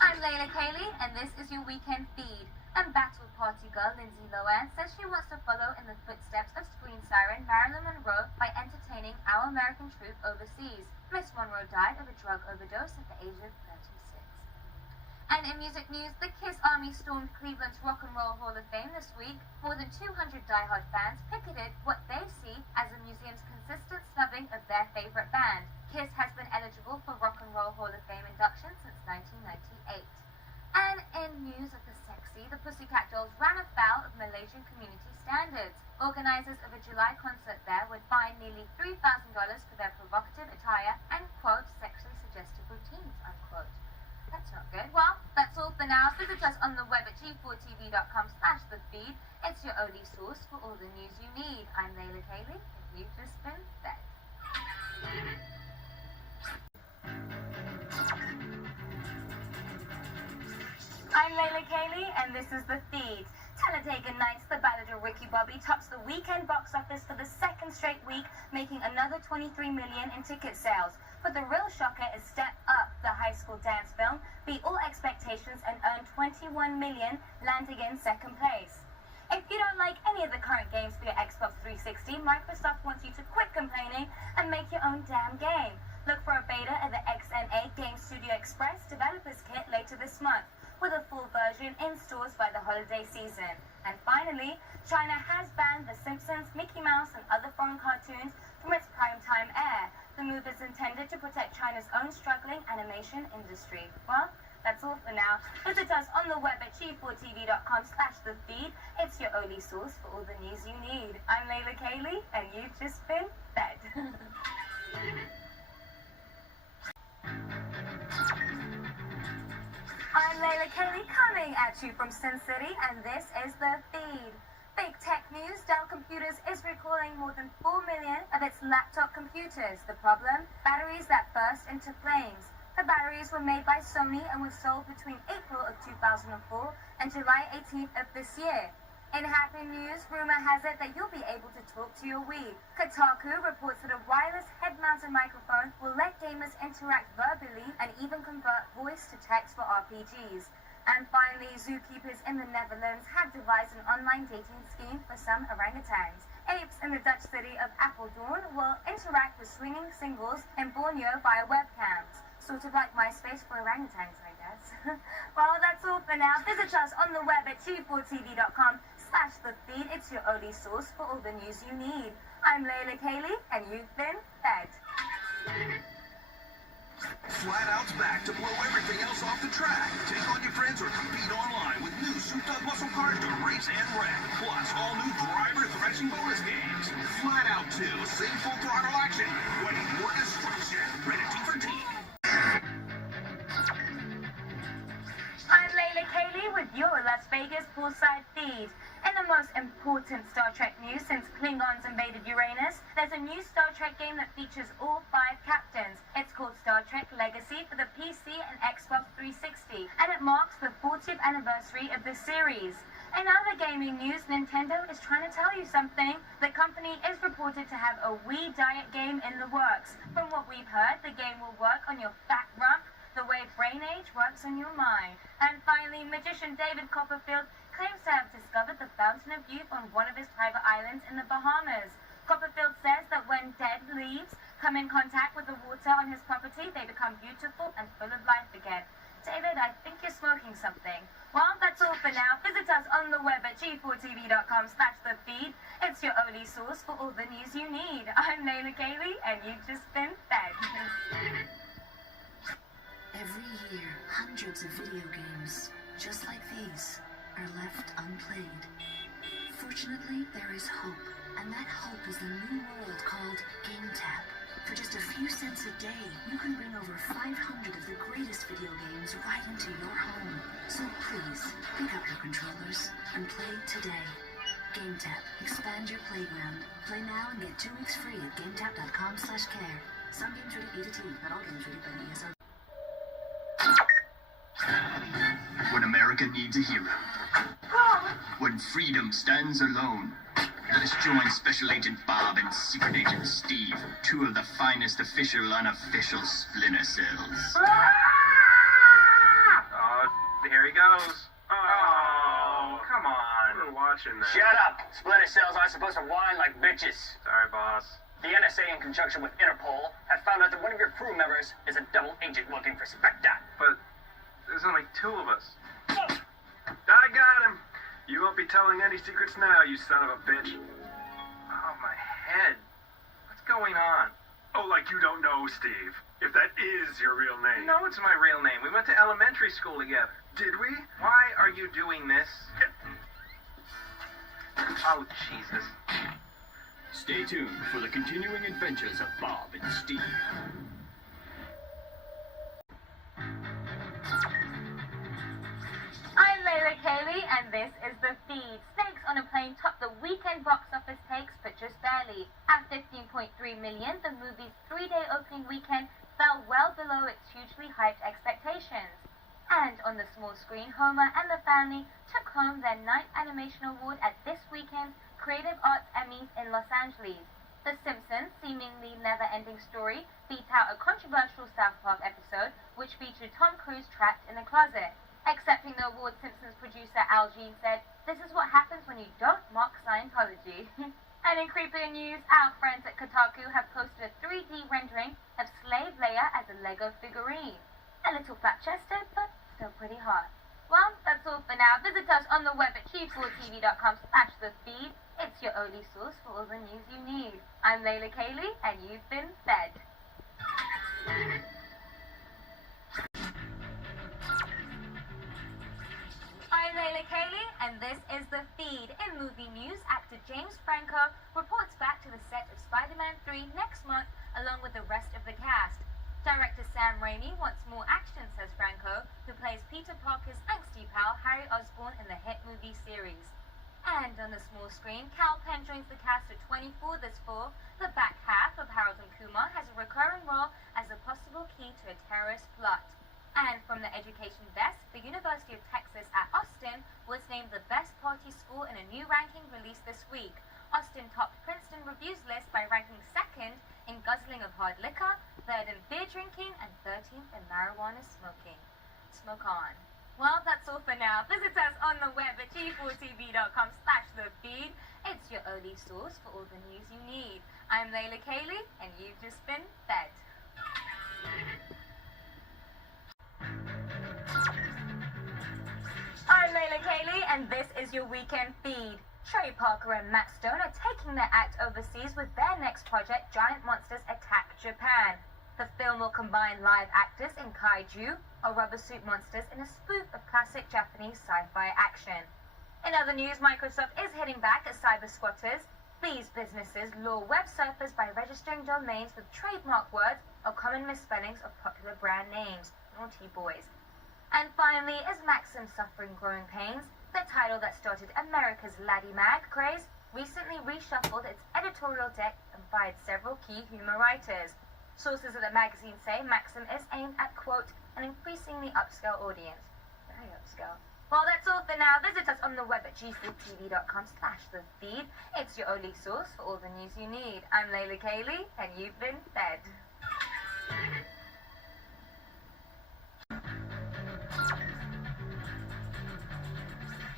I'm Layla Kayleigh, and this is your weekend feed. And battle party girl Lindsay Lohan says she wants to follow in the footsteps of screen siren Marilyn Monroe by entertaining our American troop overseas. Miss Monroe died of a drug overdose at the age of 36. And in music news, the Kiss Army stormed Cleveland's Rock and Roll Hall of Fame this week. More than 200 diehard fans picketed what they see as the museum's consistent snubbing of their favorite band. Kiss has been eligible for Rock and Roll Hall of Fame induction since 1998. And in news of the sexy, the Pussycat Dolls ran afoul of Malaysian community standards. Organizers of a July concert there would fine nearly $3,000 for their provocative attire and, quote, sexually suggestive routines, unquote. That's not good. Well, that's all for now. Visit us on the web at G4TV.com/the feed. It's your only source for all the news you need. I'm Layla Kayleigh, and you've just been fed. I'm Layla Kayleigh, and this is The Feed. Talladega Nights, The Ballad of Ricky Bobby, tops the weekend box office for the second straight week, making another $23 million in ticket sales. But the real shocker is Step Up, the high school dance film, beat all expectations and earned $21 million, landing in second place. If you don't like any of the current games for your Xbox 360, Microsoft wants you to quit complaining and make your own damn game. Look for a beta of the XNA Game Studio Express Developers Kit later this month, with a full version in stores by the holiday season. And finally, China has banned The Simpsons, Mickey Mouse, and other foreign cartoons from its primetime air. The move is intended to protect China's own struggling animation industry. Well, that's all for now. Visit us on the web at G4TV.com/the feed. It's your only source for all the news you need. I'm Layla Kayleigh, and you've just been fed. I'm Layla Kayleigh coming at you from Sin City, and this is The Feed. Big tech news, Dell Computers is recalling more than 4 million of its laptop computers. The problem? Batteries that burst into flames. The batteries were made by Sony and were sold between April of 2004 and July 18th of this year. In happy news, rumor has it that you'll be able to talk to your Wii. Kotaku reports that a wireless head-mounted microphone will let gamers interact verbally and even convert voice to text for RPGs. And finally, zookeepers in the Netherlands have devised an online dating scheme for some orangutans. Apes in the Dutch city of Apeldoorn will interact with swinging singles in Borneo via webcams. Sort of like MySpace for orangutans, I guess. Well, that's all for now. Visit us on the web at G4TV.com/the feed. It's your only source for all the news you need. I'm Layla Kayleigh, and you've been fed. Flat Out's back to blow everything else off the track. Take on your friends or compete online with new souped-up muscle cars to race and wreck. Plus, all new driver thrashing bonus games. Flat Out 2, same full throttle action. Waiting more destruction. Rated G4TV. I'm Layla Kayleigh with your Las Vegas poolside feed. In the most important Star Trek news since Klingons invaded Uranus, there's a new Star Trek game that features all 5 captains. It's called Star Trek Legacy for the PC and Xbox 360, and it marks the 40th anniversary of the series. In other gaming news, Nintendo is trying to tell you something. The company is reported to have a Wii diet game in the works. From what we've heard, the game will work on your fat rump the way Brain Age works on your mind. And finally, magician David Copperfield claims to have discovered the Fountain of Youth on one of his private islands in the Bahamas. Copperfield says that when dead leaves come in contact with the water on his property, they become beautiful and full of life again. David, I think you're smoking something. Well, that's all for now. Visit us on the web at G4TV.com/the feed. It's your only source for all the news you need. I'm Layla Kayleigh, and you've just been fed. Every year, hundreds of video games, just like these, are left unplayed. Fortunately, there is hope, and that hope is the new world called GameTap. For just a few cents a day, you can bring over 500 of the greatest video games right into your home. So please, pick up your controllers and play today. GameTap. Expand your playground. Play now and get 2 weeks free at GameTap.com/care. Some games rated B to T, not all games rated by the ESR. When America needs a hero. When freedom stands alone. Let us join Special Agent Bob and Secret Agent Steve, 2 of the finest official unofficial Splinter Cells. Here he goes. Oh, come on. We're watching that. Shut up! Splinter cells aren't supposed to whine like bitches. Sorry, boss. The NSA, in conjunction with Interpol, have found out that one of your crew members is a double agent working for Spectre. But there's only 2 of us. I got him. You won't be telling any secrets now, you son of a bitch. Oh, my head. What's going on? Oh, like you don't know, Steve. If that is your real name. No, it's my real name. We went to elementary school together. Did we? Why are you doing this? Oh, Jesus. Stay tuned for the continuing adventures of Bob and Steve. I'm Layla Kayleigh, and this is The Feed. Snakes on a Plane topped the weekend box office takes, but just barely. At 15.3 million, the movie's 3-day opening weekend fell well below its hugely hyped expectations. And on the small screen, Homer and the family took home their 9th Animation Award at this weekend's Creative Arts Emmys in Los Angeles. The Simpsons' seemingly never-ending story beat out a controversial South Park episode, which featured Tom Cruise trapped in a closet. Accepting the award, Simpsons producer Al Jean said, "This is what happens when you don't mock Scientology." And in creepier news, our friends at Kotaku have posted a 3D rendering of Slave Leia as a Lego figurine. A little flat-chested, but still pretty hot. Well, that's all for now. Visit us on the web at G4TV.com/thefeed. It's your only source for all the news you need. I'm Layla Kayleigh, and you've been fed. I'm Layla Kayleigh, and this is The Feed. In movie news, actor James Franco reports back to the set of Spider-Man 3 next month, along with the rest of the cast. Director Sam Raimi wants more action, says Franco, who plays Peter Parker's angsty pal Harry Osborn in the hit movie series. And on the small screen, Cal Penn joins the cast of 24 this fall. The back half of Harold and Kumar has a recurring role as a possible key to a terrorist plot. And from the education desk, the University of Texas at Austin was named the best party school in a new ranking released this week. Austin topped Princeton Review's list by ranking 2nd in guzzling of hard liquor, 3rd in beer drinking, and 13th in marijuana smoking. Smoke on. Well, that's all for now. Visit us on the web at G4TV.com/thefeed. It's your only source for all the news you need. I'm Layla Kayleigh, and you've just been fed. I'm Layla Kayleigh, and this is your weekend feed. Trey Parker and Matt Stone are taking their act overseas with their next project, Giant Monsters Attack Japan. The film will combine live actors in kaiju or rubber suit monsters in a spoof of classic Japanese sci-fi action. In other news, Microsoft is hitting back at cyber squatters. These businesses lure web surfers by registering domains with trademark words or common misspellings of popular brand names. Naughty boys. And finally, is Maxim suffering growing pains? The title that started America's Laddie Mag craze recently reshuffled its editorial deck and fired several key humor writers. Sources at the magazine say Maxim is aimed at, quote, an increasingly upscale audience. Very upscale. Well, that's all for now. Visit us on the web at G4TV.com/thefeed. It's your only source for all the news you need. I'm Layla Kayleigh, and you've been fed.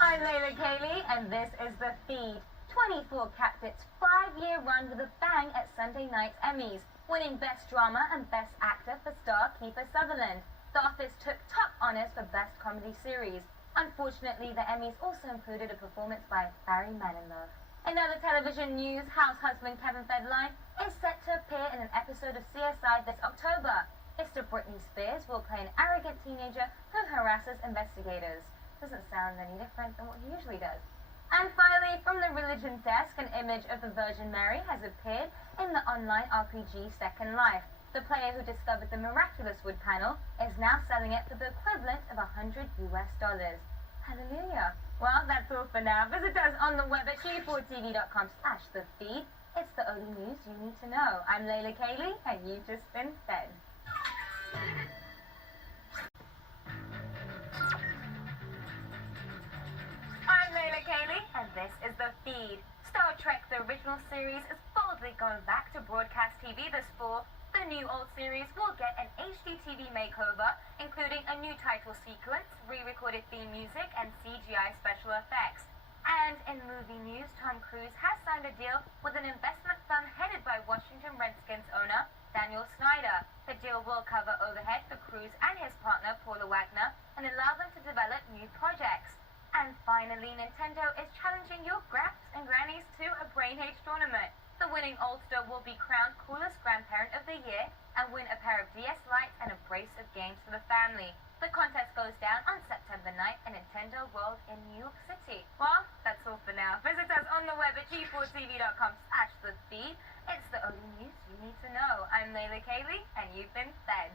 I'm Layla Kayleigh, and this is The Feed. 24 capped its 5-year run with a bang at Sunday night's Emmys, winning Best Drama and Best Actor for star Kiefer Sutherland. The Office took top honors for Best Comedy Series. Unfortunately, the Emmys also included a performance by Barry Manilow. In other television news, house husband Kevin Federline is set to appear in an episode of CSI this October. Mr. Britney Spears will play an arrogant teenager who harasses investigators. Doesn't sound any different than what he usually does. And finally, from the religion desk, an image of the Virgin Mary has appeared in the online RPG Second Life. The player who discovered the miraculous wood panel is now selling it for the equivalent of $100 US. Hallelujah. Well, that's all for now. Visit us on the web at G4TV.com/thefeed. It's the only news you need to know. I'm Layla Kayleigh, and you've just been fed. I'm Layla Kayleigh, and this is The Feed. Star Trek, the original series, is boldly going back to broadcast TV this fall. The new old series will get an HD TV makeover, including a new title sequence, re-recorded theme music, and CGI special effects. And in movie news, Tom Cruise has signed a deal with an investment firm headed by Washington Redskins owner Daniel Snyder. The deal will cover overhead for Cruise and his partner Paula Wagner and allow them to develop new projects. And finally, Nintendo is challenging your graps and grannies to a Brain Age tournament. The winning oldster will be crowned Coolest Grandparent of the Year and win a pair of DS Lites and a brace of games for the family. The contest goes down on September 9th at Nintendo World in New York City. Well, that's all for now. Visit us on the web at G4TV.com/thefeed. It's the only news you need to know. I'm Layla Kayleigh, and you've been fed.